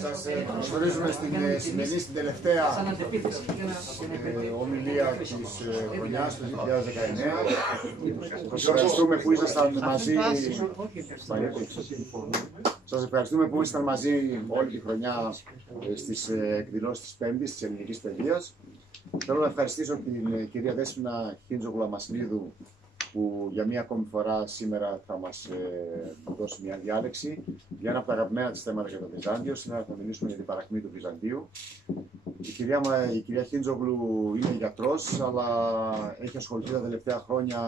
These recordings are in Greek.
Σας καλωσορίζουμε στην σημερινή, στην τελευταία ομιλία της χρονιάς του 2019. Σας ευχαριστούμε που ήσασταν μαζί. Σας ευχαριστούμε που ήσασταν μαζί όλη τη χρονιά στις εκδηλώσεις της Πέμπτης της Ελληνικής Παιδείας. Θέλω να ευχαριστήσω την κυρία Δέσποινα Χίντζογλου-Αμασλίδου που για μία ακόμη φορά σήμερα θα μας δώσει μια διάλεξη για ένα από τα αγαπημένα της θέματα για το Βυζάντιο. Σήμερα θα μιλήσουμε για την παρακμή του Βυζαντίου. Η κυρία Χίντζογλου είναι γιατρός, αλλά έχει ασχοληθεί τα τελευταία χρόνια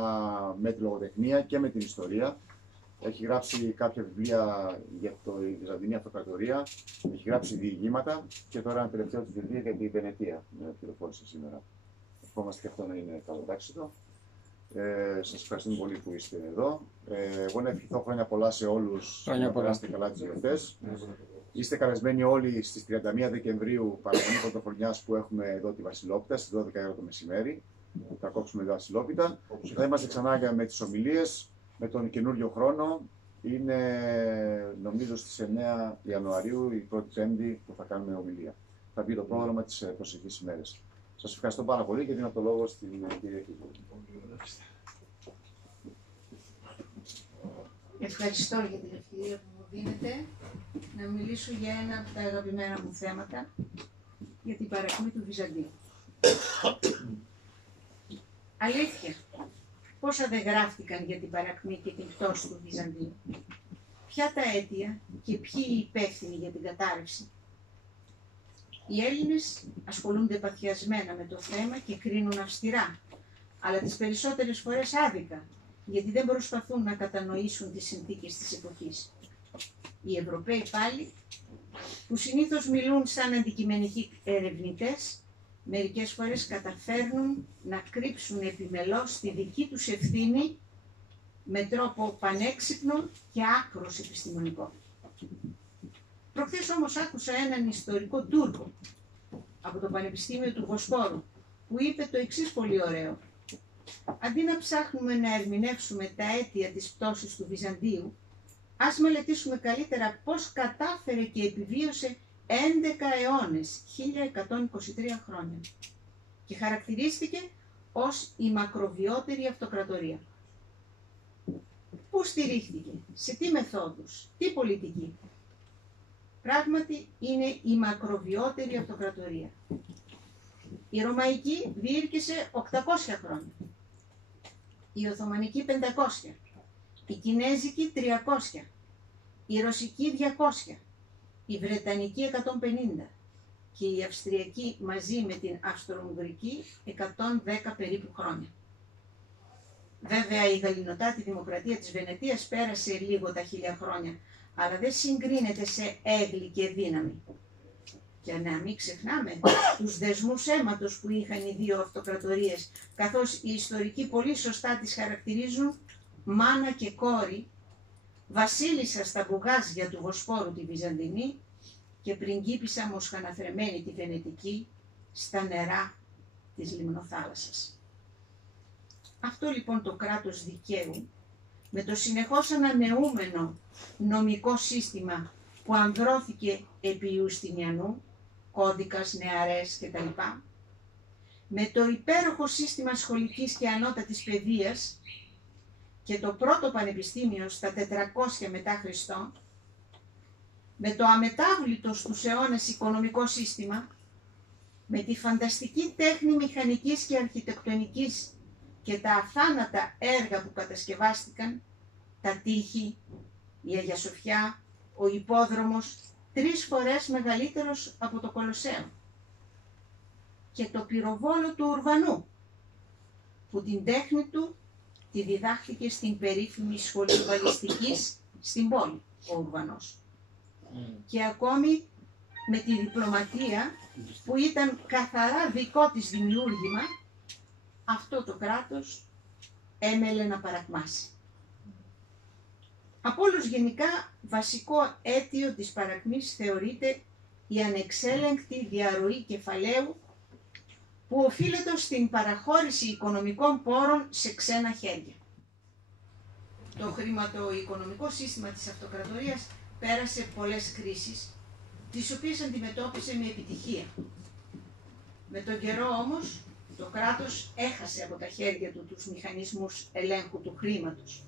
με τη λογοτεχνία και με την ιστορία. Έχει γράψει κάποια βιβλία για τη Βυζαντινή Αυτοκρατορία, έχει γράψει διηγήματα και τώρα ένα τελευταίο του βιβλίο για τη Βενετία. Με πληροφόρησε σήμερα. Ευχόμαστε και αυτό να είναι καλοτάξιτο. Σας ευχαριστούμε πολύ που είστε εδώ. Εγώ να ευχηθώ χρόνια πολλά σε όλους. Να περάσετε καλά τις γιορτές. Είστε καλεσμένοι όλοι στις 31 Δεκεμβρίου, παραμονή πρωτοχρονιάς, που έχουμε εδώ τη Βασιλόπιτα, στις 12 ώρα το μεσημέρι. Θα κόψουμε τη Βασιλόπιτα. Θα είμαστε ξανά με τις ομιλίες, με τον καινούριο χρόνο. Είναι νομίζω στις 9 Ιανουαρίου, η πρώτη Πέμπτη, που θα κάνουμε ομιλία. Θα μπει το πρόγραμμα της προσεχής ημέρες. Σας ευχαριστώ πάρα πολύ και δίνω το λόγο στην κυρία Χίντζογλου. Ευχαριστώ για την ευκαιρία που μου δίνετε να μιλήσω για ένα από τα αγαπημένα μου θέματα, για την παρακμή του Βυζαντίου. Αλήθεια, πόσα δεν γράφτηκαν για την παρακμή και την πτώση του Βυζαντίου. Ποια τα αίτια και ποιοι οι υπεύθυνοι για την κατάρρευση. Οι Έλληνες ασχολούνται παθιασμένα με το θέμα και κρίνουν αυστηρά, αλλά τις περισσότερες φορές άδικα, γιατί δεν προσπαθούν να κατανοήσουν τις συνθήκες της εποχής. Οι Ευρωπαίοι πάλι, που συνήθως μιλούν σαν αντικειμενικοί ερευνητές, μερικές φορές καταφέρνουν να κρύψουν επιμελώς τη δική τους ευθύνη με τρόπο πανέξυπνο και άκρος επιστημονικό. Προχθές όμως άκουσα έναν ιστορικό Τούρκο από το Πανεπιστήμιο του Βοσπόρου που είπε το εξής πολύ ωραίο. Αντί να ψάχνουμε να ερμηνεύσουμε τα αίτια της πτώσης του Βυζαντίου, ας μελετήσουμε καλύτερα πώς κατάφερε και επιβίωσε 11 αιώνες, 1123 χρόνια, και χαρακτηρίστηκε ως η μακροβιότερη αυτοκρατορία. Πού στηρίχθηκε, σε τι μεθόδους, τι πολιτική. Πράγματι είναι η μακροβιότερη αυτοκρατορία. Η Ρωμαϊκή διήρκησε 800 χρόνια, η Οθωμανική 500, η Κινέζικη 300, η Ρωσική 200, η Βρετανική 150 και η Αυστριακή μαζί με την Αυστρο-Ουγγρική 110 περίπου χρόνια. Βέβαια η γαλλινοτάτη δημοκρατία της Βενετίας πέρασε λίγο τα 1000 χρόνια, αλλά δεν συγκρίνεται σε έγκλη και δύναμη. Και να μην ξεχνάμε τους δεσμούς αίματος που είχαν οι δύο αυτοκρατορίες, καθώς οι ιστορικοί πολύ σωστά τις χαρακτηρίζουν μάνα και κόρη, βασίλισσα στα μπουγάζια του Βοσπόρου τη Βυζαντινή και πριγκίπισσα μοσχαναθρεμένη τη Βενετική στα νερά της Λιμνοθάλασσας. Αυτό λοιπόν το κράτος δικαίου, με το συνεχώς ανανεούμενο νομικό σύστημα που ανδρώθηκε επί Ιουστινιανού, κώδικας, νεαρές κτλ., με το υπέροχο σύστημα σχολικής και ανώτατης παιδείας και το πρώτο πανεπιστήμιο στα 400 μετά Χριστό, με το αμετάβλητο στους αιώνες οικονομικό σύστημα, με τη φανταστική τέχνη μηχανικής και αρχιτεκτονικής και τα αθάνατα έργα που κατασκευάστηκαν, τα τείχη, η Αγία Σοφιά, ο υπόδρομος, 3 φορές μεγαλύτερος από το Κολοσσέο, και το πυροβόλο του Ουρβανού, που την τέχνη του τη διδάχθηκε στην περίφημη σχολή βαλιστικής στην πόλη, ο Ουρβανός. Και ακόμη με τη διπλωματία που ήταν καθαρά δικό της δημιούργημα, αυτό το κράτος έμελε να παρακμάσει. Από όλους γενικά βασικό αίτιο της παρακμής θεωρείται η ανεξέλεγκτη διαρροή κεφαλαίου που οφείλεται στην παραχώρηση οικονομικών πόρων σε ξένα χέρια. Το χρηματοοικονομικό σύστημα της αυτοκρατορίας πέρασε πολλές κρίσεις τις οποίες αντιμετώπισε με επιτυχία. Με τον καιρό όμως, το κράτος έχασε από τα χέρια του τους μηχανισμούς ελέγχου του χρήματος.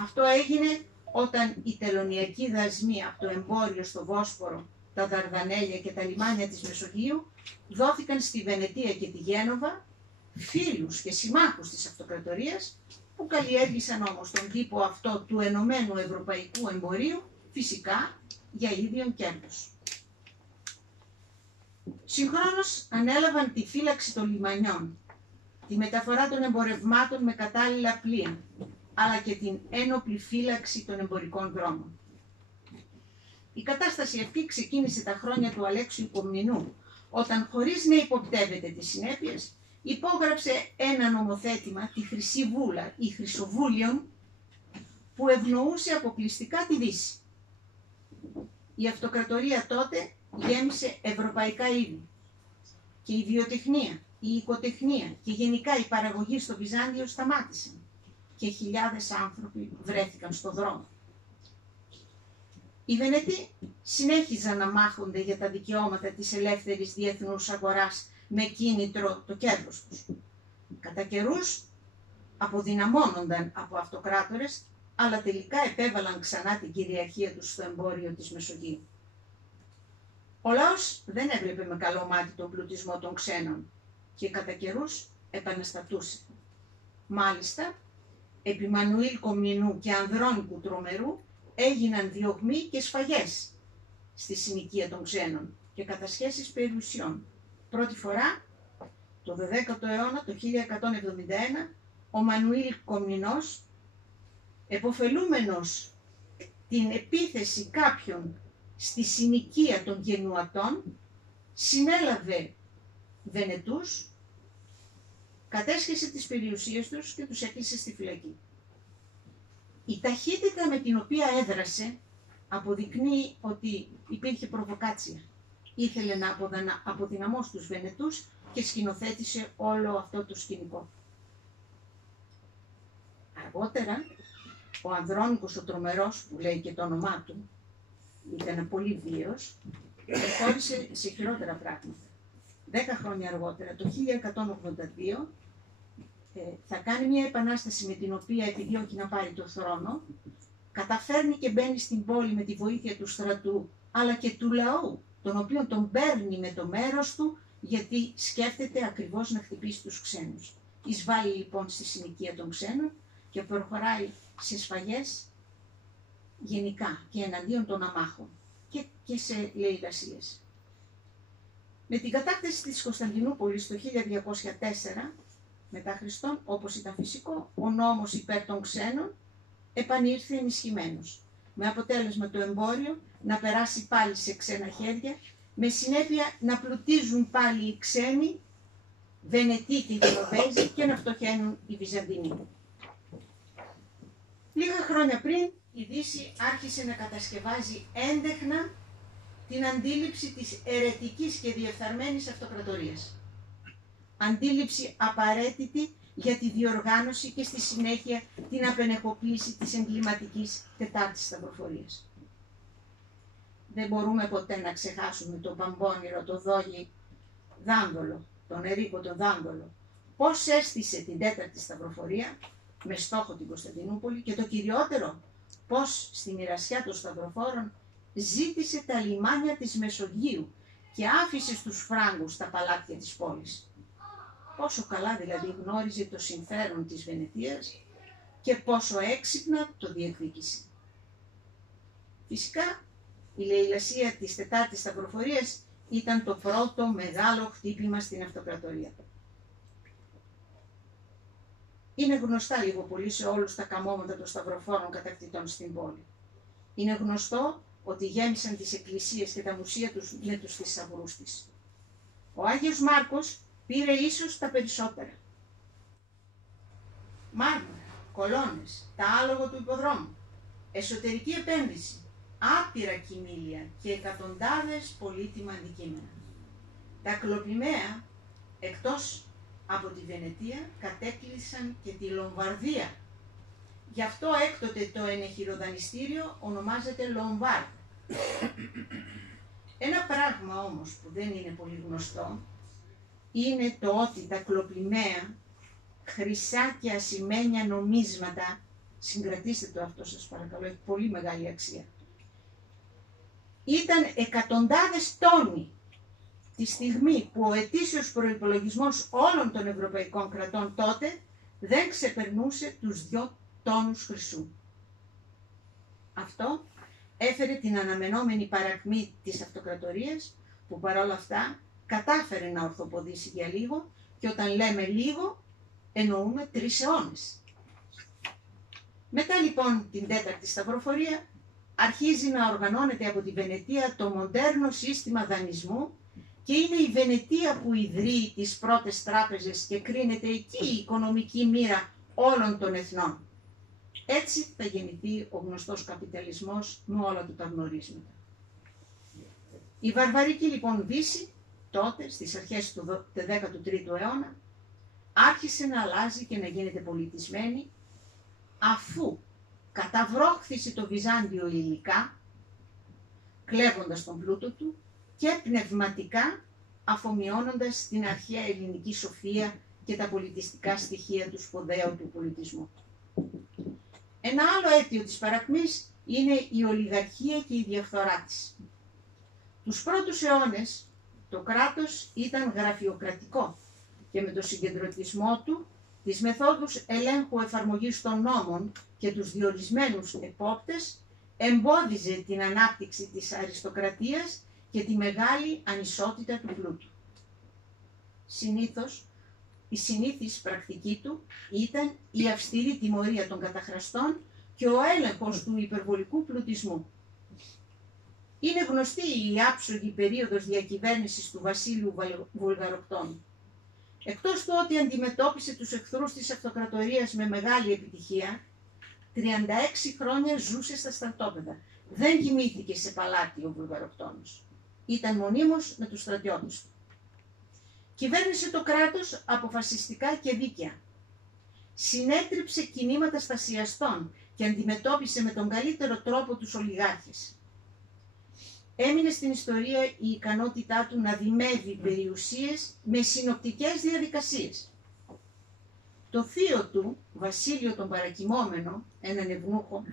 Αυτό έγινε όταν οι τελωνειακοί δασμοί από το εμπόριο στο Βόσπορο, τα Δαρδανέλια και τα λιμάνια της Μεσογείου δόθηκαν στη Βενετία και τη Γένοβα, φίλους και συμμάχους της αυτοκρατορίας, που καλλιέργησαν όμως τον τύπο αυτό του ενωμένου ευρωπαϊκού εμπορίου, φυσικά για ίδιον κέρδος. Συγχρόνως ανέλαβαν τη φύλαξη των λιμανιών, τη μεταφορά των εμπορευμάτων με κατάλληλα πλοία, αλλά και την ένοπλη φύλαξη των εμπορικών δρόμων. Η κατάσταση αυτή ξεκίνησε τα χρόνια του Αλέξιου Κομνηνού, όταν χωρίς να υποπτεύεται τις συνέπειες, υπόγραψε ένα νομοθέτημα, τη Χρυσή Βούλα ή Χρυσοβούλιον, που ευνοούσε αποκλειστικά τη Δύση. Η αυτοκρατορία τότε γέμισε ευρωπαϊκά είδη και η βιοτεχνία, η οικοτεχνία και γενικά η παραγωγή στο Βυζάντιο σταμάτησαν και χιλιάδες άνθρωποι βρέθηκαν στο δρόμο. Οι Βενετοί συνέχιζαν να μάχονται για τα δικαιώματα της ελεύθερης διεθνούς αγοράς με κίνητρο το κέρδος τους. Κατά καιρούς αποδυναμώνονταν από αυτοκράτορες, αλλά τελικά επέβαλαν ξανά την κυριαρχία τους στο εμπόριο της Μεσογείου. Ο λαός δεν έβλεπε με καλό μάτι τον πλουτισμό των ξένων και κατά καιρούς επαναστατούσε. Μάλιστα, επί Μανουήλ Κομνηνού και Ανδρώνικου Τρομερού έγιναν διωγμοί και σφαγές στη συνοικία των ξένων και κατασχέσεις περιουσιών. Πρώτη φορά, το 12ο αιώνα, το 1171, ο Μανουήλ Κομνηνός, εποφελούμενος την επίθεση κάποιων στη συνοικία των Γενουατών, συνέλαβε Βενετούς, κατέσχεσε τις περιουσίες τους και τους έκλεισε στη φυλακή. Η ταχύτητα με την οποία έδρασε αποδεικνύει ότι υπήρχε προβοκάτσια. Ήθελε να αποδυναμώσει τους Βενετούς και σκηνοθέτησε όλο αυτό το σκηνικό. Αργότερα, ο Ανδρώνικος ο Τρομερός, που λέει και το όνομά του, ήταν πολύ βίαιος, προχώρησε σε χειρότερα πράγματα. 10 χρόνια αργότερα, το 1182, θα κάνει μια επανάσταση με την οποία επιδιώκει να πάρει το θρόνο, καταφέρνει και μπαίνει στην πόλη με τη βοήθεια του στρατού, αλλά και του λαού, τον οποίο τον παίρνει με το μέρος του, γιατί σκέφτεται ακριβώς να χτυπήσει τους ξένους. Εισβάλλει λοιπόν στη συνοικία των ξένων και προχωράει σε σφαγές γενικά και εναντίον των αμάχων και σε λαιλασίες. Με την κατάκτηση της Κωνσταντινούπολης το 1204 μετά Χριστόν, όπως ήταν φυσικό, ο νόμος υπέρ των ξένων επανήρθε ενισχυμένος, με αποτέλεσμα το εμπόριο να περάσει πάλι σε ξένα χέρια, με συνέπεια να πλουτίζουν πάλι οι ξένοι, Βενετοί και Γενοβέζοι, και να φτωχαίνουν οι Βυζαντινοί. Λίγα χρόνια πριν, η Δύση άρχισε να κατασκευάζει έντεχνα την αντίληψη της αιρετικής και διεφθαρμένης αυτοκρατορίας. Αντίληψη απαραίτητη για τη διοργάνωση και στη συνέχεια την απενεχοποίηση της εγκληματικής τετάρτης σταυροφορίας. Δεν μπορούμε ποτέ να ξεχάσουμε τον Παμπώνυρο, τον Δόγη Δάνδολο, τον Ερίκο τον Δάνδολο, πώς έστησε την τέταρτη σταυροφορία με στόχο την Κωνσταντινούπολη και το κυριότερο, πώς στη μοιρασιά των σταυροφόρων ζήτησε τα λιμάνια της Μεσογείου και άφησε στους Φράγκους τα παλάτια της πόλης. Πόσο καλά δηλαδή γνώριζε το συμφέρον της Βενετίας και πόσο έξυπνα το διεκδίκησε. Φυσικά, η λαιλασία της τετάρτης σταυροφορίας ήταν το πρώτο μεγάλο χτύπημα στην αυτοκρατορία. Είναι γνωστά λίγο πολύ σε όλους τα καμώματα των σταυροφόρων κατακτητών στην πόλη. Είναι γνωστό ότι γέμισαν τις εκκλησίες και τα μουσεία τους με τους θησαυρούς της. Ο Άγιος Μάρκος πήρε ίσως τα περισσότερα. Μάρμαρα, κολόνες, τα άλογο του υποδρόμου, εσωτερική επένδυση, άπειρα κοιμήλια και εκατοντάδες πολύτιμα αντικείμενα. Τα κλοπημαία, εκτός από τη Βενετία, κατέκλυσαν και τη Λομβαρδία. Γι' αυτό έκτοτε το ενεχειροδανιστήριο ονομάζεται Λομβάρδ. Ένα πράγμα όμως που δεν είναι πολύ γνωστό είναι το ότι τα κλοπημαία χρυσά και ασημένια νομίσματα, συγκρατήστε το αυτό σας παρακαλώ, έχει πολύ μεγάλη αξία, ήταν εκατοντάδες τόνοι τη στιγμή που ο ετήσιος προϋπολογισμός όλων των ευρωπαϊκών κρατών τότε δεν ξεπερνούσε τους 2 τόνους χρυσού. Αυτό έφερε την αναμενόμενη παρακμή της αυτοκρατορίας, που παρόλα αυτά κατάφερε να ορθοποδήσει για λίγο, και όταν λέμε λίγο εννοούμε 3 αιώνες. Μετά λοιπόν την 4η Σταυροφορία αρχίζει να οργανώνεται από τη Βενετία το μοντέρνο σύστημα δανεισμού και είναι η Βενετία που ιδρύει τις πρώτες τράπεζες και κρίνεται εκεί η οικονομική μοίρα όλων των εθνών. Έτσι θα γεννηθεί ο γνωστός καπιταλισμός με όλα του τα γνωρίσματα. Η βαρβαρική λοιπόν Δύση τότε, στις αρχές του 13ου αιώνα, άρχισε να αλλάζει και να γίνεται πολιτισμένη, αφού καταβρόχθησε το Βυζάντιο υλικά, κλέβοντας τον πλούτο του, και πνευματικά αφομοιώνοντας την αρχαία ελληνική σοφία και τα πολιτιστικά στοιχεία του σπουδαίου του πολιτισμού. Ένα άλλο αίτιο της παρακμής είναι η ολιγαρχία και η διαφθορά της. Τους πρώτους αιώνες το κράτος ήταν γραφειοκρατικό και με το συγκεντρωτισμό του, τις μεθόδους ελέγχου εφαρμογής των νόμων και τους διορισμένους επόπτες, εμπόδιζε την ανάπτυξη της αριστοκρατίας και τη μεγάλη ανισότητα του πλούτου. Συνήθως, η συνήθις πρακτική του ήταν η αυστηρή τιμωρία των καταχραστών και ο έλεγχος του υπερβολικού πλουτισμού. Είναι γνωστή η άψογη περίοδος διακυβέρνησης του βασίλειου Βουλγαροκτώνου. Εκτός του ότι αντιμετώπισε τους εχθρούς της αυτοκρατορίας με μεγάλη επιτυχία, 36 χρόνια ζούσε στα στρατόπεδα. Δεν κοιμήθηκε σε παλάτι ο Βουλγαροκτώνος. Ήταν μονίμως με τους στρατιώτες του. Κυβέρνησε το κράτος αποφασιστικά και δίκαια. Συνέτριψε κινήματα στασιαστών και αντιμετώπισε με τον καλύτερο τρόπο τους ολιγάρχες. Έμεινε στην ιστορία η ικανότητά του να δημεύει περιουσίες με συνοπτικές διαδικασίες. Το θείο του, Βασίλειο τον Παρακυμόμενο, έναν ευνούχο,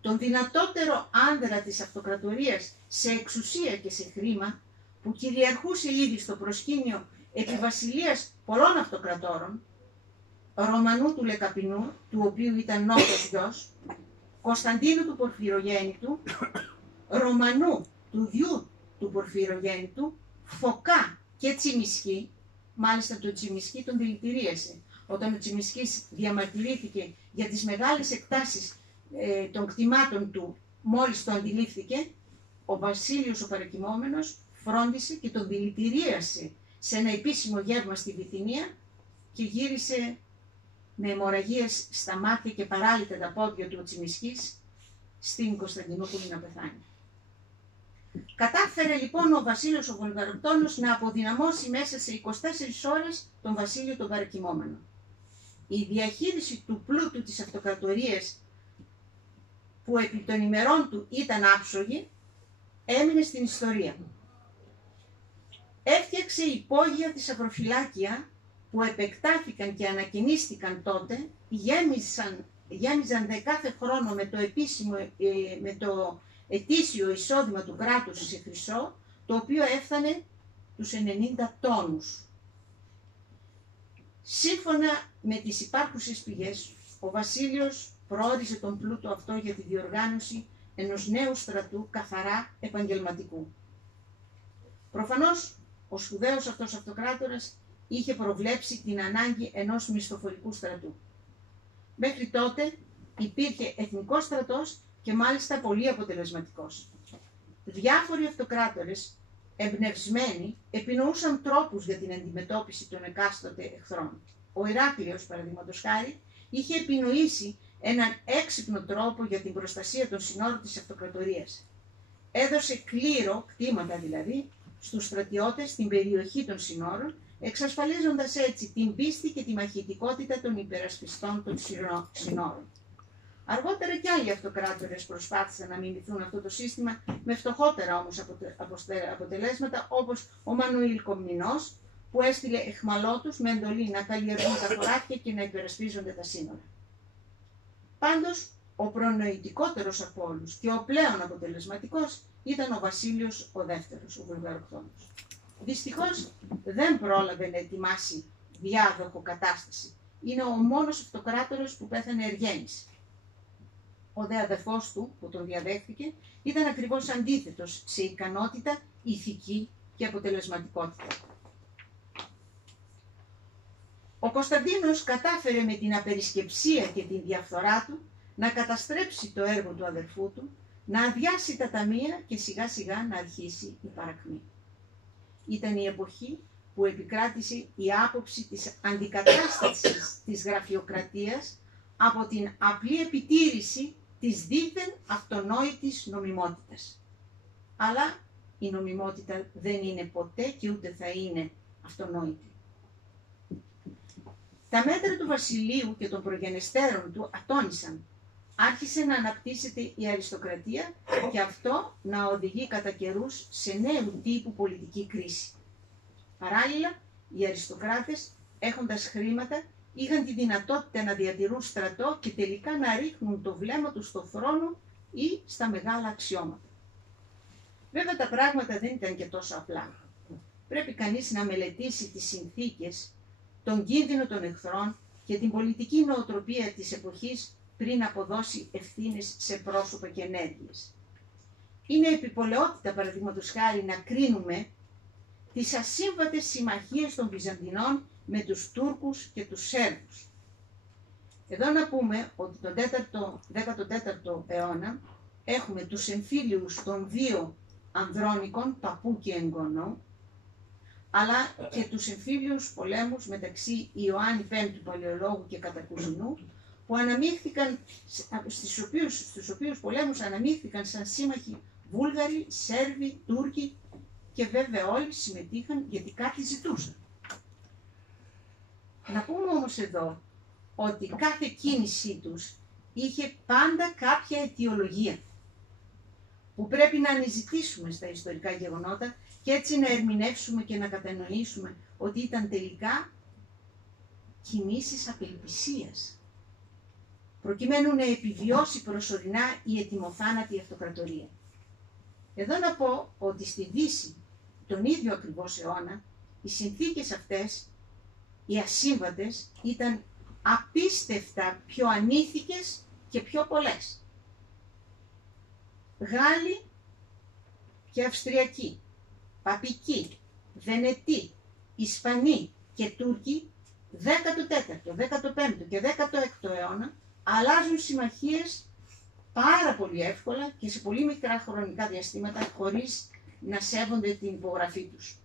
τον δυνατότερο άνδρα της αυτοκρατορίας σε εξουσία και σε χρήμα, που κυριαρχούσε ήδη στο προσκήνιο επί βασιλείας πολλών αυτοκρατόρων, Ρωμανού του Λεκαπινού, του οποίου ήταν νότος γιος, Κωνσταντίνου του Πορφυρογέννητου, Ρωμανού του γιου του Πορφυρογέννητου, Φωκά και Τσιμισκή. Μάλιστα το Τσιμισκή τον δηλητηρίασε. Όταν ο Τσιμισκής διαμαρτυρήθηκε για τις μεγάλες εκτάσεις των κτημάτων του, μόλις το αντιλήφθηκε, ο Βασίλειος ο Παρακυμόμενος φρόντισε και τον δηλητηρίασε σε ένα επίσημο γεύμα στη Βυθινία και γύρισε με αιμορραγίες στα μάτια και παράλυτα τα πόδια του ο Τσιμισκής στην Κωνσταντινούπολη να πεθάνει. Κατάφερε λοιπόν ο Βασίλειος ο Βουλγαροκτώνος να αποδυναμώσει μέσα σε 24 ώρες τον Βασίλειο τον Παρακυμόμενο. Η διαχείριση του πλούτου της αυτοκρατορίας, που επί των ημερών του ήταν άψογη, έμεινε στην ιστορία. Έφτιαξε υπόγεια της Ακροφυλάκια που επεκτάθηκαν και ανακαινίστηκαν τότε, γέμιζαν κάθε χρόνο με το ετήσιο εισόδημα του κράτους σε χρυσό, το οποίο έφτανε τους 90 τόνους. Σύμφωνα με τις υπάρχουσες πηγές, ο Βασίλειος προόριζε τον πλούτο αυτό για τη διοργάνωση ενός νέου στρατού καθαρά επαγγελματικού. Προφανώς, ο σπουδαίος αυτός αυτοκράτορας είχε προβλέψει την ανάγκη ενός μισθοφορικού στρατού. Μέχρι τότε υπήρχε εθνικός στρατός και μάλιστα πολύ αποτελεσματικός. Διάφοροι αυτοκράτορες, εμπνευσμένοι, επινοούσαν τρόπους για την αντιμετώπιση των εκάστοτε εχθρών. Ο Ηράκλειος, παραδείγματος χάρη, είχε επινοήσει έναν έξυπνο τρόπο για την προστασία των συνόρων της αυτοκρατορίας. Έδωσε κλήρο, κτήματα δηλαδή, στους στρατιώτες στην περιοχή των συνόρων, εξασφαλίζοντας έτσι την πίστη και τη μαχητικότητα των υπερασπιστών των συνόρων. Αργότερα και άλλοι αυτοκράτορες προσπάθησαν να μιμηθούν αυτό το σύστημα με φτωχότερα όμως αποτελέσματα, όπως ο Μανουήλ Κομνηνός, που έστειλε εχμαλώτους με εντολή να καλλιεργούν τα χωράφια και να υπερασπίζονται τα σύνορα. Πάντως, ο προνοητικότερος από όλους και ο πλέον αποτελεσματικός ήταν ο Βασίλειος ο Δεύτερος, ο Βουλγαροκτόνος. Δυστυχώς δεν πρόλαβε να ετοιμάσει διάδοχο κατάσταση. Είναι ο μόνος αυτοκράτορας που πέθανε εργένης. Ο δε αδερφός του, που τον διαδέχθηκε, ήταν ακριβώς αντίθετος σε ικανότητα, ηθική και αποτελεσματικότητα. Ο Κωνσταντίνος κατάφερε με την απερισκεψία και την διαφθορά του να καταστρέψει το έργο του αδερφού του, να αδειάσει τα ταμεία και σιγά σιγά να αρχίσει η παρακμή. Ήταν η εποχή που επικράτησε η άποψη της αντικατάστασης της γραφειοκρατίας από την απλή επιτήρηση της δίθεν αυτονόητης νομιμότητας. Αλλά η νομιμότητα δεν είναι ποτέ και ούτε θα είναι αυτονόητη. Τα μέτρα του βασιλείου και των προγενεστέρων του ατώνησαν. Άρχισε να αναπτύσσεται η αριστοκρατία και αυτό να οδηγεί κατά καιρούς σε νέου τύπου πολιτική κρίση. Παράλληλα, οι αριστοκράτες, έχοντας χρήματα, είχαν τη δυνατότητα να διατηρούν στρατό και τελικά να ρίχνουν το βλέμμα τους στο θρόνο ή στα μεγάλα αξιώματα. Βέβαια τα πράγματα δεν ήταν και τόσο απλά. Πρέπει κανείς να μελετήσει τις συνθήκες, τον κίνδυνο των εχθρών και την πολιτική νοοτροπία της εποχής πριν αποδώσει ευθύνες σε πρόσωπα και ενέργειες. Είναι επιπολαιότητα, παραδείγματος χάρη, να κρίνουμε τις ασύμβατες συμμαχίες των Βυζαντινών με τους Τούρκους και τους Σέρβους. Εδώ να πούμε ότι τον 14ο αιώνα έχουμε τους εμφύλιους των δύο Ανδρώνικων, Παππού και Εγγονό, αλλά και τους εμφύλιους πολέμους μεταξύ Ιωάννη Πέμπτου Παλαιολόγου και Κατακουζινού, που αναμίχθηκαν, στους οποίους πολέμους αναμίχθηκαν σαν σύμμαχοι Βούλγαροι, Σέρβοι, Τούρκοι και βέβαια όλοι συμμετείχαν γιατί κάτι ζητούσαν. Να πούμε όμως εδώ ότι κάθε κίνησή τους είχε πάντα κάποια αιτιολογία που πρέπει να αναζητήσουμε στα ιστορικά γεγονότα και έτσι να ερμηνεύσουμε και να κατανοήσουμε ότι ήταν τελικά κινήσεις απελπισίας, προκειμένου να επιβιώσει προσωρινά η ετοιμοθάνατη αυτοκρατορία. Εδώ να πω ότι στη Δύση, τον ίδιο ακριβώς αιώνα, οι συνθήκες αυτές, οι ασύμβατες, ήταν απίστευτα πιο ανήθικες και πιο πολλές. Γάλλοι και Αυστριακοί, Παπικοί, Βενετοί, Ισπανοί και Τούρκοι 14ο, 15ο και 16ο αιώνα αλλάζουν συμμαχίες πάρα πολύ εύκολα και σε πολύ μικρά χρονικά διαστήματα χωρίς να σέβονται την υπογραφή τους.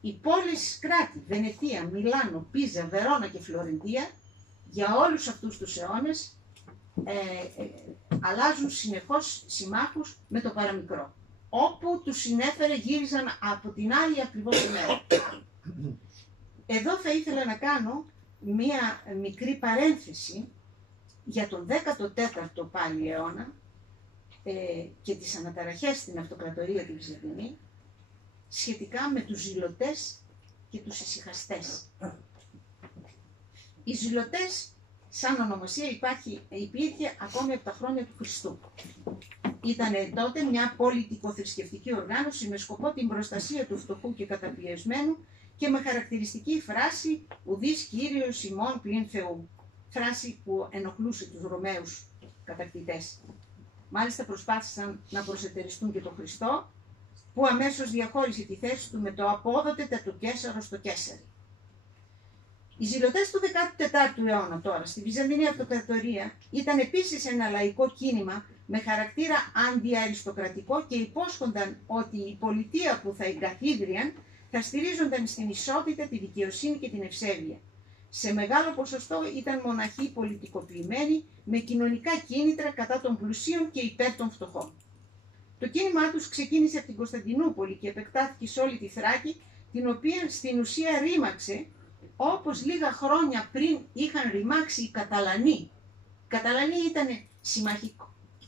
Οι πόλεις κράτη, Βενετία, Μιλάνο, Πίζα, Βερόνα και Φλωρεντία, για όλους αυτούς τους αιώνες αλλάζουν συνεχώς συμμάχους με το παραμικρό. Όπου τους συνέφερε γύριζαν από την άλλη ακριβώς ημέρα. Εδώ θα ήθελα να κάνω μία μικρή παρένθεση για τον 14ο πάλι αιώνα και τις αναταραχές στην αυτοκρατορία τη Βυζαντινή σχετικά με τους ζηλωτές και τους ησυχαστές. Οι ζηλωτές, σαν ονομασία, υπήρχε ακόμη από τα χρόνια του Χριστού. Ήταν τότε μια πολιτικο-θρησκευτική οργάνωση με σκοπό την προστασία του φτωχού και καταπιεσμένου και με χαρακτηριστική φράση «Ουδής Κύριος ημών πλην Θεού», φράση που ενοχλούσε τους Ρωμαίους κατακτητές. Μάλιστα προσπάθησαν να προσετεριστούν και τον Χριστό, που αμέσως διαχώρισε τη θέση του με το «Απόδοτε τα του Καίσαρο στο Καίσαρι». Οι ζηλωτές του 14ου αιώνα τώρα στη Βυζαντινή Αυτοκρατορία ήταν επίσης ένα λαϊκό κίνημα με χαρακτήρα αντιαριστοκρατικό και υπόσχονταν ότι η πολιτεία που θα εγκαθίδριαν θα στηρίζονταν στην ισότητα, τη δικαιοσύνη και την ευσέβεια. Σε μεγάλο ποσοστό ήταν μοναχοί πολιτικοποιημένοι με κοινωνικά κίνητρα κατά των πλουσίων και υπέρ των φτωχών. Το κίνημά τους ξεκίνησε από την Κωνσταντινούπολη και επεκτάθηκε σε όλη τη Θράκη, την οποία στην ουσία ρήμαξε όπως λίγα χρόνια πριν είχαν ρημάξει οι Καταλανοί Καταλανοί ήταν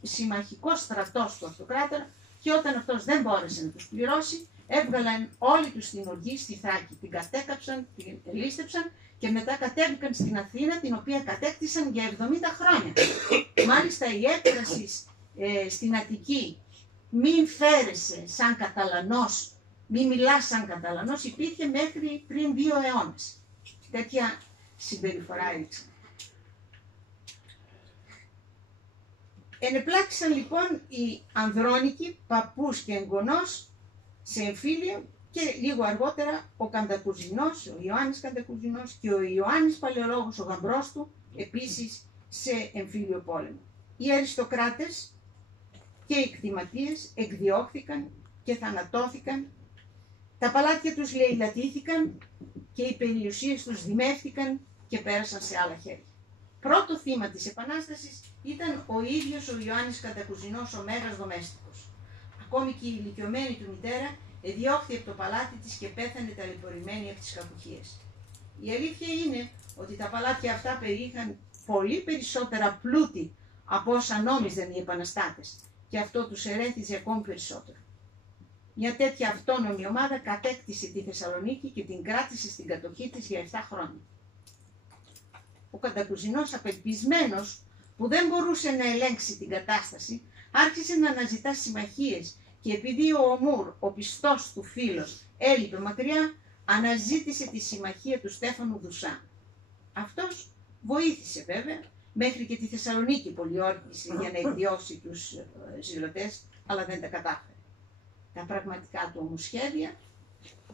συμμαχικός στρατός του αυτοκράτορα και όταν αυτός δεν μπόρεσε να τους πληρώσει, έβγαλαν όλοι τους την οργή στη Θράκη, την κατέκαψαν, την λίστεψαν και μετά κατέβηκαν στην Αθήνα, την οποία κατέκτησαν για 70 χρόνια. Μάλιστα η έκφραση στην Αττική «μην φέρεσαι σαν Καταλανός, μην μιλάς σαν Καταλανός» υπήρχε μέχρι πριν 2 αιώνες. Τέτοια συμπεριφορά έριξαν. Ενεπλάκησαν λοιπόν οι Ανδρώνικοι, παππούς και εγγονός, σε εμφύλιο και λίγο αργότερα ο Καντακουζινός, ο Ιωάννης Καντακουζινός και ο Ιωάννης Παλαιολόγος, ο γαμπρός του, επίσης σε εμφύλιο πόλεμο. Οι αριστοκράτες και οι κτηματίες εκδιώχθηκαν και θανατώθηκαν, τα παλάτια τους λαιλατήθηκαν και οι περιουσίες τους δημεύτηκαν και πέρασαν σε άλλα χέρια. Πρώτο θύμα της Επανάστασης ήταν ο ίδιος ο Ιωάννης Καντακουζινός, ο μέγας δομέστικος. Ακόμη και η ηλικιωμένη του μητέρα εδιώχθη από το παλάτι της και πέθανε ταλαιπωρημένη από τις κακουχίες. Η αλήθεια είναι ότι τα παλάτια αυτά περιείχαν πολύ περισσότερα πλούτη από όσα νόμιζαν οι επαναστάτες και αυτό τους ερέθιζε ακόμη περισσότερο. Μια τέτοια αυτόνομη ομάδα κατέκτησε τη Θεσσαλονίκη και την κράτησε στην κατοχή της για 7 χρόνια. Ο Καντακουζινός, απελπισμένος που δεν μπορούσε να ελέγξει την κατάσταση, άρχισε να αναζητά συμμαχίες και επειδή ο Ομούρ, ο πιστός του φίλος, έλειπε μακριά, αναζήτησε τη συμμαχία του Στέφανου Δουσά. Αυτός βοήθησε βέβαια, μέχρι και τη Θεσσαλονίκη πολιόρκησε για να εκδιώσει τους ζηλωτές, αλλά δεν τα κατάφερε. Τα πραγματικά του όμως σχέδια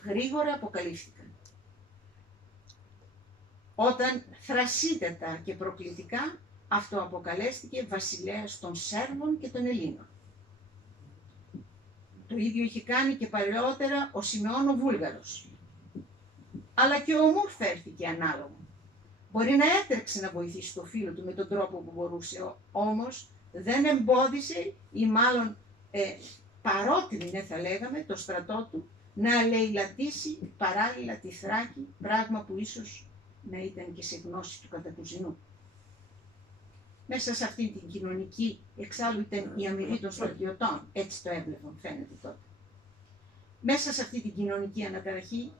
γρήγορα αποκαλύφθηκαν. Όταν θρασίτατα και προκλητικά αυτοαποκαλέστηκε βασιλέας των Σέρβων και των Ελλήνων. Το ίδιο είχε κάνει και παλαιότερα ο Σιμεών ο Βούλγαρος. Αλλά και ο Ομούρ φέρθηκε ανάλογο. Μπορεί να έτρεξε να βοηθήσει το φίλο του με τον τρόπο που μπορούσε, όμως δεν εμπόδισε ή μάλλον παρότρινε, θα λέγαμε, το στρατό του να λαιλατήσει παράλληλα τη Θράκη, πράγμα που ίσως να ήταν και σε γνώση του Καντακουζινού. Μέσα σε αυτή την κοινωνική, εξάλλου ήταν η αμοιβή των στρατιωτών, έτσι το έβλεπαν φαίνεται τότε. Μέσα σε αυτή την κοινωνική αναταραχή,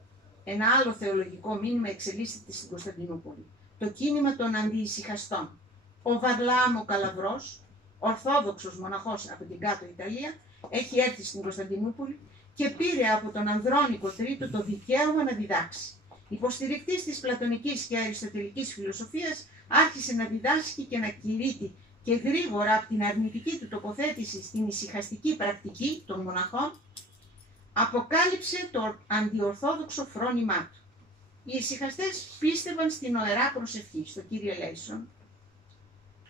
ένα άλλο θεολογικό μήνυμα εξελίσσεται στην Κωνσταντινούπολη. Το κίνημα των αντιησυχαστών. Ο Βαρλάμ ο Καλαβρός, ορθόδοξος μοναχός από την κάτω Ιταλία, έχει έρθει στην Κωνσταντινούπολη και πήρε από τον Ανδρώνικο Τρίτο το δικαίωμα να διδάξει. Υποστηρικτής της πλατωνικής και αριστοτελικής φιλοσοφίας, άρχισε να διδάσκει και να κηρύττει και γρήγορα από την αρνητική του τοποθέτηση στην ησυχαστική πρακτική των μοναχών, αποκάλυψε το αντιορθόδοξο φρόνημά του. Οι ησυχαστές πίστευαν στην οερά προσευχή, στο Κύριε Ελέησον,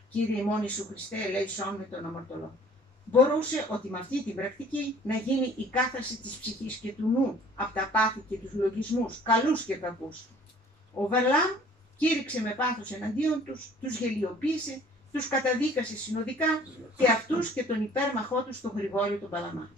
Κύριε ημών Ιησού Χριστέ ελέησον με τον αμαρτωλό. Μπορούσε ότι με αυτή την πρακτική να γίνει η κάθαρση της ψυχής και του νου από τα πάθη και τους λογισμούς, καλούς και κακούς. Ο Βαρλάμ κήρυξε με πάθος εναντίον τους γελιοποίησε, τους καταδίκασε συνοδικά και αυτούς και τον υπέρμαχό τους τον Γρηγόριο τον Παλαμά.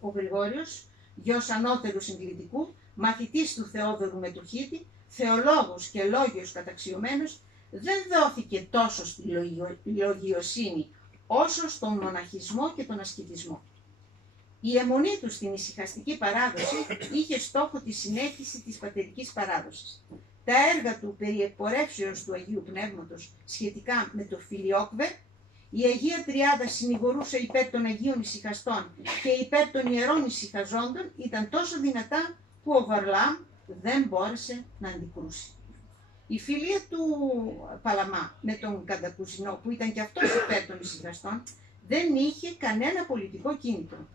Ο Γρηγόριος, γιος ανώτερου συγκλητικού, μαθητής του Θεόδωρου Μετοχίτη, θεολόγος και λόγιος καταξιωμένος, δεν δόθηκε τόσο στη λογιοσύνη όσο στον μοναχισμό και τον ασκητισμό. Η αιμονή του στην ησυχαστική παράδοση είχε στόχο τη συνέχιση της πατερικής παράδοσης. Τα έργα του περί εκπορεύσεως του Αγίου Πνεύματος σχετικά με το Φιλιόκβε, η Αγία Τριάδα συνηγορούσε υπέρ των Αγίων Ησυχαστών και υπέρ των Ιερών Ησυχαζόντων, ήταν τόσο δυνατά που ο Βαρλάμ δεν μπόρεσε να αντικρούσει. Η φιλία του Παλαμά με τον Καντακουζινό, που ήταν και αυτός υπέρ των ησυχαστών, δεν είχε κανένα πολιτικό κίνητρο.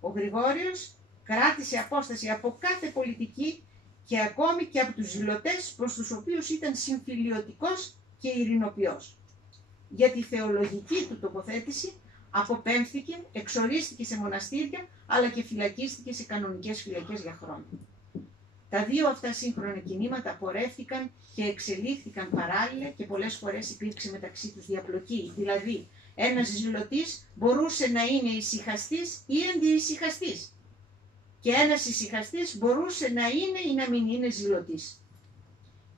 Ο Γρηγόριος κράτησε απόσταση από κάθε πολιτική και ακόμη και από τους ζηλωτές προς τους οποίους ήταν συμφιλιωτικός και ειρηνοποιός. Για τη θεολογική του τοποθέτηση αποπέμφθηκε, εξορίστηκε σε μοναστήρια, αλλά και φυλακίστηκε σε κανονικές φυλακές για χρόνια. Τα δύο αυτά σύγχρονα κινήματα πορεύτηκαν και εξελίχθηκαν παράλληλα και πολλές φορές υπήρξε μεταξύ τους διαπλοκή. Δηλαδή, ένας ζηλωτής μπορούσε να είναι ησυχαστής ή αντιησυχαστής και ένας ησυχαστής μπορούσε να είναι ή να μην είναι ζηλωτής.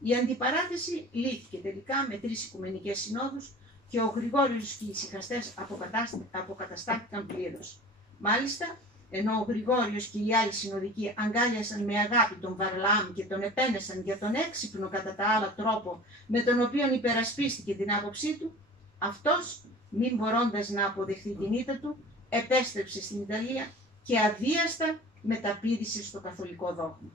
Η αντιπαράθεση λύθηκε τελικά με 3 οικουμενικές συνόδους και ο Γρηγόριος και οι ησυχαστές αποκαταστάθηκαν πλήρως. Μάλιστα, ενώ ο Γρηγόριος και οι άλλοι συνοδικοί αγκάλιασαν με αγάπη τον Βαρλάμ και τον επένεσαν για τον έξυπνο κατά τα άλλα τρόπο με τον οποίο υπερασπίστηκε την άποψή του, αυτός, μην μπορώντας να αποδεχθεί την ήττα του, επέστρεψε στην Ιταλία και αβίαστα μεταπήδησε στο καθολικό δόγμα.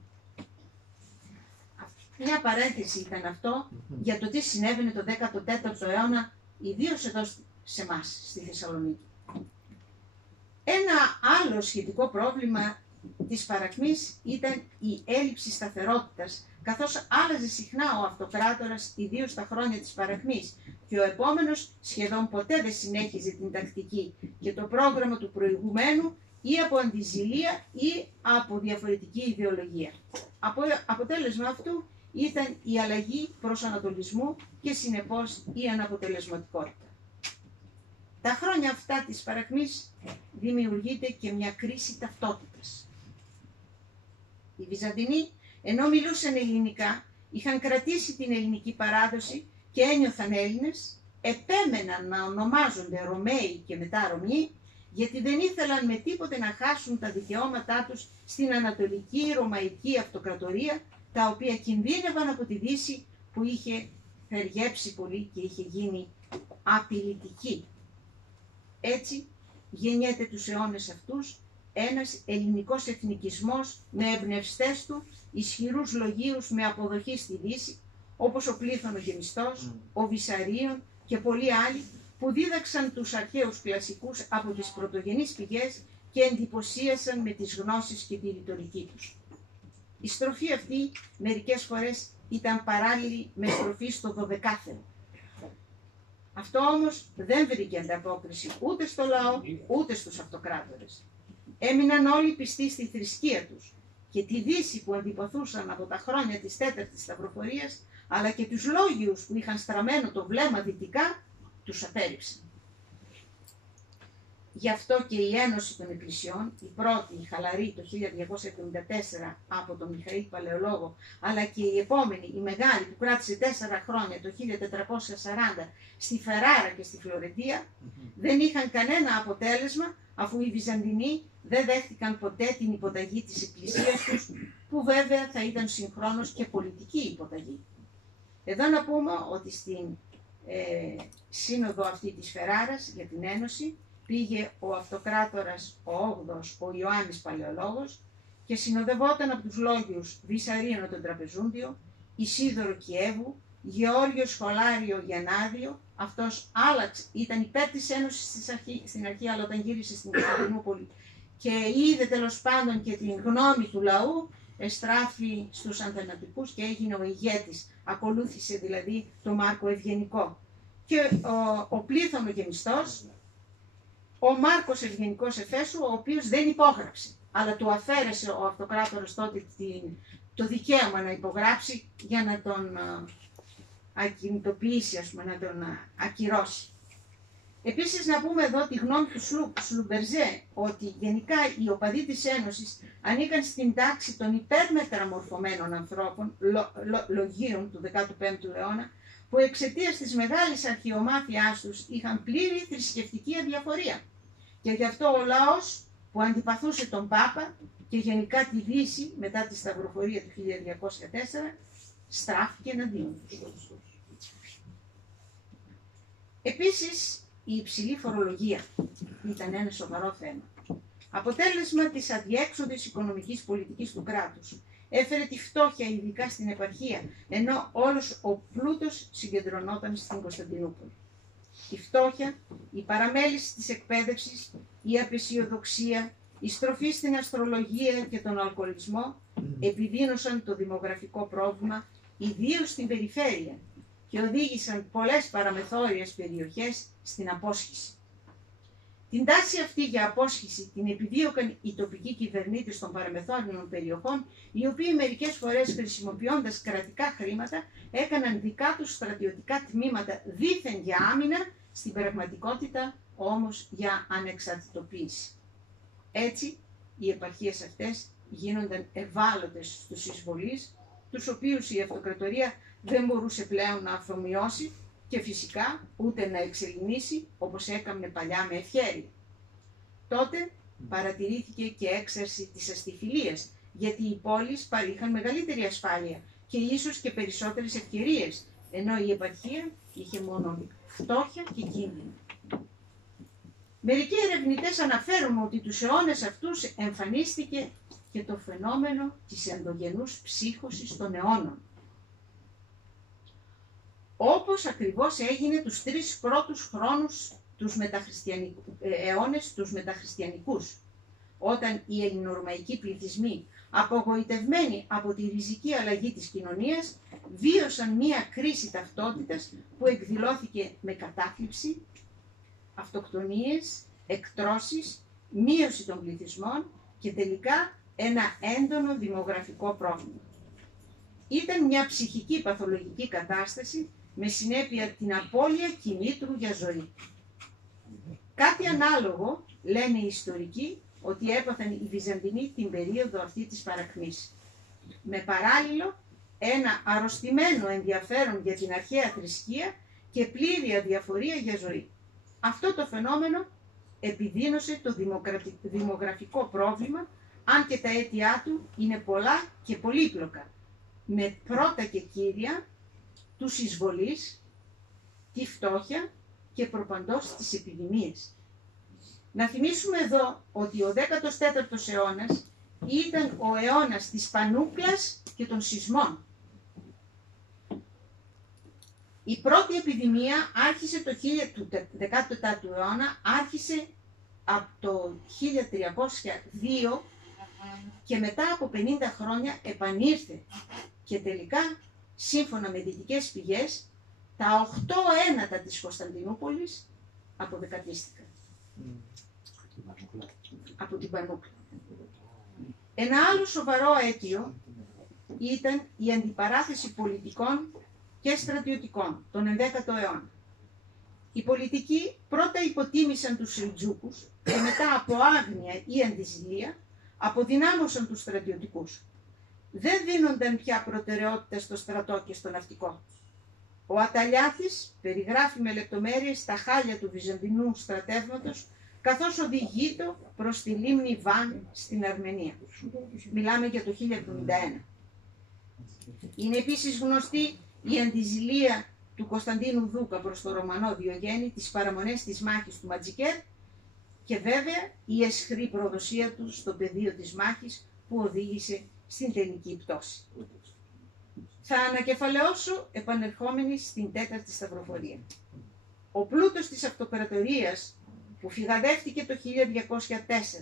Μια παρένθεση ήταν αυτό για το τι συνέβαινε το 14ο αιώνα, ιδίως εδώ σε εμάς, στη Θεσσαλονίκη. Ένα άλλο σχετικό πρόβλημα της παρακμής ήταν η έλλειψη σταθερότητας, καθώς άλλαζε συχνά ο αυτοκράτορας, ιδίως στα χρόνια της παρακμής, και ο επόμενος σχεδόν ποτέ δεν συνέχιζε την τακτική και το πρόγραμμα του προηγουμένου ή από αντιζηλία ή από διαφορετική ιδεολογία. Αποτέλεσμα αυτού ήταν η αλλαγή προσανατολισμού και συνεπώς η αναποτελεσματικότητα. Τα χρόνια αυτά της παρακμής δημιουργείται και μια κρίση ταυτότητας. Οι Βυζαντινοί, ενώ μιλούσαν ελληνικά, είχαν κρατήσει την ελληνική παράδοση και ένιωθαν Έλληνες, επέμεναν να ονομάζονται Ρωμαίοι και μετά Ρωμιοί, γιατί δεν ήθελαν με τίποτε να χάσουν τα δικαιώματά τους στην Ανατολική Ρωμαϊκή Αυτοκρατορία, τα οποία κινδύνευαν από τη Δύση που είχε θεριέψει πολύ και είχε γίνει απειλητική. Έτσι γεννιέται τους αιώνες αυτούς ένας ελληνικός εθνικισμός με εμπνευστές του ισχυρούς λογίους με αποδοχή στη Δύση, όπως ο Πλήθωνο Γεμιστός, ο Βυσαρίων και πολλοί άλλοι που δίδαξαν τους αρχαίους κλασικούς από τις πρωτογενείς πηγές και εντυπωσίασαν με τις γνώσεις και τη ρητορική τους. Η στροφή αυτή μερικές φορές ήταν παράλληλη με στροφή στο Δωδεκάθερο. Αυτό όμως δεν βρήκε ανταπόκριση ούτε στο λαό ούτε στους αυτοκράτορες. Έμειναν όλοι πιστοί στη θρησκεία τους και τη Δύση που αντιποθούσαν από τα χρόνια της τέταρτης σταυροφορίας, αλλά και τους λόγιους που είχαν στραμμένο το βλέμμα δυτικά, τους απέρριψαν. Γι' αυτό και η Ένωση των Εκκλησιών, η πρώτη, η χαλαρή, το 1274 από τον Μιχαήλ Παλαιολόγο, αλλά και η επόμενη, η μεγάλη, που κράτησε 4 χρόνια, το 1440, στη Φεράρα και στη Φλωρεντία, δεν είχαν κανένα αποτέλεσμα, αφού οι Βυζαντινοί δεν δέχτηκαν ποτέ την υποταγή της Εκκλησίας τους, που βέβαια θα ήταν συγχρόνως και πολιτική υποταγή. Εδώ να πούμε ότι στην σύνοδο αυτή της Φεράρας για την Ένωση πήγε ο αυτοκράτορας ο 8ος, ο Ιωάννης Παλαιολόγος, και συνοδευόταν από τους λόγιους Βυσαρίωνο τον Τραπεζούντιο, Ισίδωρο Κιέβου, Γεώργιο Σχολάριο Γενάδιο. Αυτός άλλαξε, ήταν υπέρ της Ένωσης στην αρχή, αλλά όταν γύρισε στην Κωνσταντινούπολη και είδε τέλος πάντων και την γνώμη του λαού, εστράφη στους Ανθανατικούς και έγινε ο ηγέτης. Ακολούθησε δηλαδή το Μάρκο Ευγενικό. Και ο Πλήθωνο Γεμιστός, ο Μάρκος Ευγενικός Εφέσου, ο οποίος δεν υπόγραψε, αλλά του αφαίρεσε ο αυτοκράτορας τότε το δικαίωμα να υπογράψει για να τον ακινητοποιήσει, ας πούμε, να τον ακυρώσει. Επίσης να πούμε εδώ τη γνώμη του Σλουμπερζέ, ότι γενικά οι οπαδοί της Ένωσης ανήκαν στην τάξη των υπερμεταμορφωμένων ανθρώπων, λογίων του 15ου αιώνα, που εξαιτίας της μεγάλης αρχαιομάθειάς τους είχαν πλήρη θρησκευτική αδιαφορία. Και γι' αυτό ο λαός που αντιπαθούσε τον Πάπα και γενικά τη Δύση μετά τη Σταυροφορία του 1204 στράφηκε εναντίον τους. Επίσης, η υψηλή φορολογία ήταν ένα σοβαρό θέμα. Αποτέλεσμα της αδιέξοδης οικονομικής πολιτικής του κράτους. Έφερε τη φτώχεια ειδικά στην επαρχία, ενώ όλος ο πλούτος συγκεντρωνόταν στην Κωνσταντινούπολη. Η φτώχεια, η παραμέληση της εκπαίδευσης, η απεσιοδοξία, η στροφή στην αστρολογία και τον αλκοολισμό επιδίνωσαν το δημογραφικό πρόβλημα, ιδίως στην περιφέρεια, και οδήγησαν πολλές παραμεθόριες περιοχές στην απόσχηση. Την τάση αυτή για απόσχηση την επιδίωκαν οι τοπικοί κυβερνήτες των παραμεθόριων περιοχών, οι οποίοι μερικές φορές χρησιμοποιώντας κρατικά χρήματα έκαναν δικά τους στρατιωτικά τμήματα δήθεν για άμυνα, στην πραγματικότητα όμως για ανεξαρτητοποίηση. Έτσι, οι επαρχίες αυτές γίνονταν ευάλωτες στους εισβολείς, τους οποίους η αυτοκρατορία δεν μπορούσε πλέον να αφομοιώσει και φυσικά ούτε να εξελινήσει όπως έκαμνε παλιά με ευχέρεια. Τότε παρατηρήθηκε και έξαρση της αστιφιλίας, γιατί οι πόλεις παρήχαν μεγαλύτερη ασφάλεια και ίσως και περισσότερες ευκαιρίες, ενώ η επαρχία είχε μόνο φτώχεια και κίνδυνο. Μερικοί ερευνητές αναφέρουν ότι τους αιώνες αυτούς εμφανίστηκε και το φαινόμενο της ενδογενούς ψύχωσης των αιώνων. Όπως ακριβώς έγινε τους 3 πρώτους χρόνους αιώνες τους μεταχριστιανικούς, όταν οι ελληνορωμαϊκοί πληθυσμοί, απογοητευμένοι από τη ριζική αλλαγή της κοινωνίας, βίωσαν μία κρίση ταυτότητας που εκδηλώθηκε με κατάθλιψη, αυτοκτονίες, εκτρώσεις, μείωση των πληθυσμών και τελικά ένα έντονο δημογραφικό πρόβλημα. Ήταν μια ψυχική παθολογική κατάσταση με συνέπεια την απώλεια κινήτρου για ζωή. Κάτι ανάλογο λένε οι ιστορικοί ότι έπαθαν οι Βυζαντινοί την περίοδο αυτή της παρακμής. Με παράλληλο ένα αρρωστημένο ενδιαφέρον για την αρχαία θρησκεία και πλήρη αδιαφορία για ζωή. Αυτό το φαινόμενο επιδίνωσε το δημογραφικό πρόβλημα, αν και τα αίτια του είναι πολλά και πολύπλοκα, με πρώτα και κύρια τους εισβολείς, τη φτώχεια και προπαντός τις επιδημίες. Να θυμίσουμε εδώ ότι ο 14ος αιώνας ήταν ο αιώνας της πανούκλας και των σεισμών. Η πρώτη επιδημία άρχισε του 14ου αιώνα, άρχισε από το 1302 και μετά από 50 χρόνια επανήρθε και τελικά, σύμφωνα με δυτικές πηγές, τα 8 ένατα της Κωνσταντινούπολης αποδεκατίστηκαν. Από την Πανούκλα. Ένα άλλο σοβαρό αίτιο ήταν η αντιπαράθεση πολιτικών και στρατιωτικών τον 11ο αιώνα. Οι πολιτικοί πρώτα υποτίμησαν τους Σελτζούκους και μετά από άγνοια ή αντιζηλία αποδυνάμωσαν τους στρατιωτικούς. Δεν δίνονταν πια προτεραιότητα στο στρατό και στο ναυτικό. Ο Αταλιάθης περιγράφει με λεπτομέρειες τα χάλια του βυζαντινού στρατεύματος καθώς οδηγείτο προς τη λίμνη Βαν στην Αρμενία. Μιλάμε για το 1071. Είναι επίσης γνωστή η αντιζηλία του Κωνσταντίνου Δούκα προς τον Ρωμανό Διογέννη, τις παραμονές της μάχης του Ματζικέρ και βέβαια η αισχρή προδοσία του στο πεδίο της μάχης που οδήγησε στην τελική πτώση. Θα ανακεφαλαιώσω επανερχόμενοι στην τέταρτη σταυροφορία. Ο πλούτος της αυτοκρατορίας που φυγαδεύτηκε το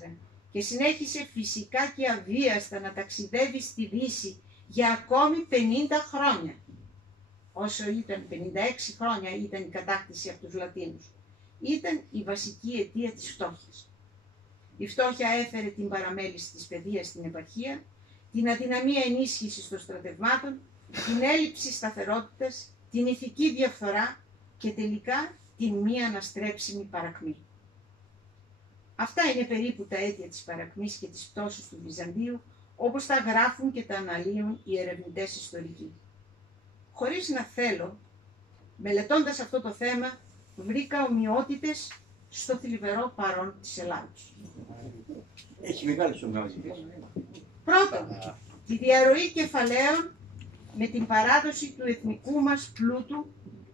1204 και συνέχισε φυσικά και αβίαστα να ταξιδεύει στη Δύση για ακόμη 50 χρόνια. Όσο ήταν 56 χρόνια ήταν η κατάκτηση από τους Λατίνους. Ήταν η βασική αιτία της φτώχειας. Η φτώχεια έφερε την παραμέληση της παιδείας στην επαρχία, την αδυναμία ενίσχυσης των στρατευμάτων, την έλλειψη σταθερότητας, την ηθική διαφθορά και τελικά την μη αναστρέψιμη παρακμή. Αυτά είναι περίπου τα αίτια της παρακμής και της πτώσης του Βυζαντίου, όπως τα γράφουν και τα αναλύουν οι ερευνητές ιστορικοί. Χωρίς να θέλω, μελετώντας αυτό το θέμα, βρήκα ομοιότητες στο θλιβερό παρόν της Ελλάδος. Έχει μεγάλες ομοιότητες. Πρώτον, τη διαρροή κεφαλαίων με την παράδοση του εθνικού μας πλούτου,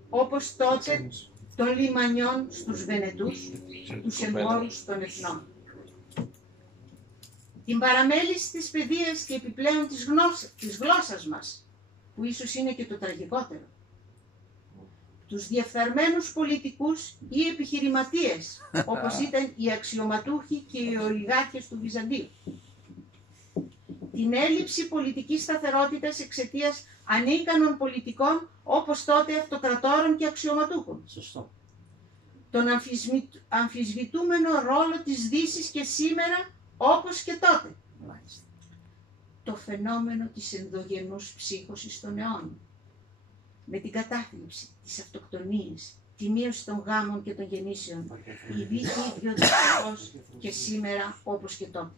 όπως τότε των λιμανιών στους Βενετούς, τους εμπόρους των εθνών. Την παραμέληση της παιδείας και επιπλέον της γλώσσας μας, που ίσως είναι και το τραγικότερο. Τους διεφθαρμένους πολιτικούς ή επιχειρηματίες, όπως ήταν οι αξιωματούχοι και οι ολιγάρχες του Βυζαντίου. Την έλλειψη πολιτικής σταθερότητας εξαιτίας ανίκανων πολιτικών, όπως τότε αυτοκρατόρων και αξιωματούχων. Σωστό. Τον αμφισβητούμενο ρόλο της Δύσης και σήμερα, όπως και τότε. Μάλιστα. Το φαινόμενο της ενδογενούς ψύχωσης των αιώνων. Με την κατάθλιψη, τις αυτοκτονίες, τη μείωση των γάμων και των γεννήσεων, η ίδιο δυστυχώς και σήμερα όπως και τότε.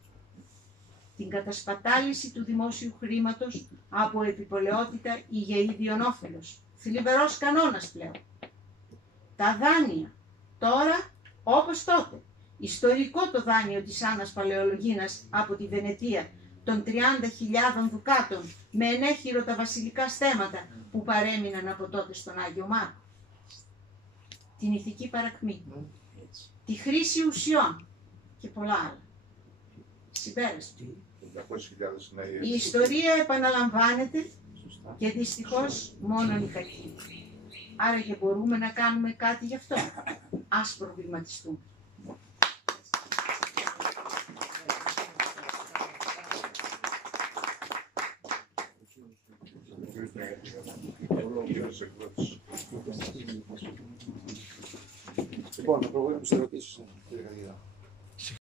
την κατασπατάληση του δημόσιου χρήματος από επιπολαιότητα ή για ίδιον όφελος. Θλιβερός κανόνας πλέον. Τα δάνεια, τώρα όπως τότε. Ιστορικό το δάνειο της Άννας Παλαιολογίνας από τη Βενετία των 30.000 δουκάτων με ενέχειρο τα βασιλικά στέματα που παρέμειναν από τότε στον Άγιο Μάρκο. Την ηθική παρακμή, τη χρήση ουσιών και πολλά άλλα. Συμπέρασμα. Η ιστορία επαναλαμβάνεται και δυστυχώς μόνον η κακή. Άρα και μπορούμε να κάνουμε κάτι γι' αυτό. Ας προβληματιστούμε. Λοιπόν, να προχωρήσουμε στις ερωτήσεις.